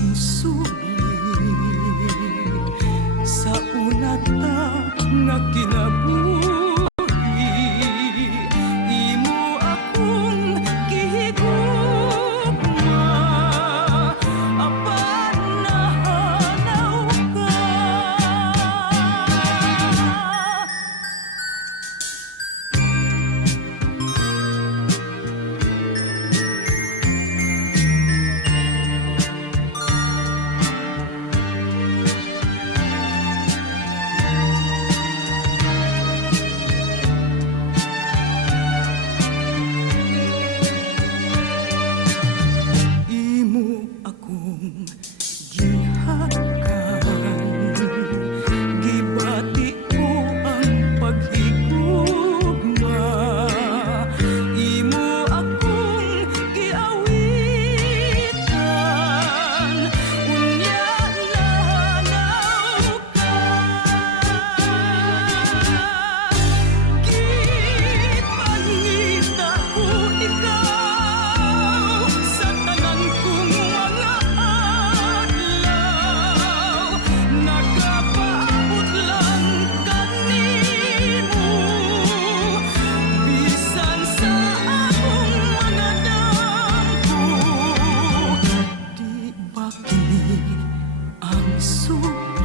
ang subli sa una ta nga kinabuhi. Imo akong gihigugma, apan nahanaw ka. Imo akong gihakan, gibati ko ang paghigugma. Imo akong giawitan, unya nahanaw ka. Gipangita ko ikaw sa tanan kong mga adlaw. Nagapaabot lang kanimo, bisan sa akong mga damgo. Di ba kini ang sugat